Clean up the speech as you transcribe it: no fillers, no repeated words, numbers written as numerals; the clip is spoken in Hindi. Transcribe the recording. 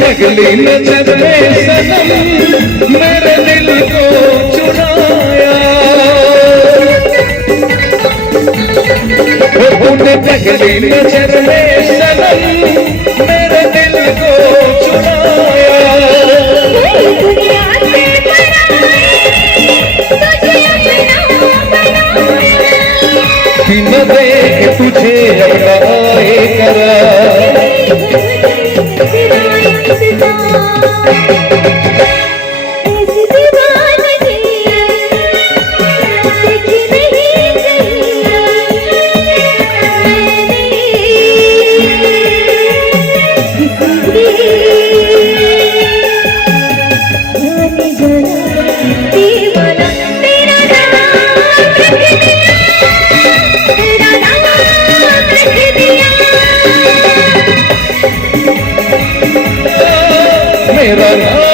पगली नजर में सनम मेरे दिल को चुराया, तूने पगली नजर में सनम मेरे दिल को चुराया। न देख तुझे अपनाए करा, मेरा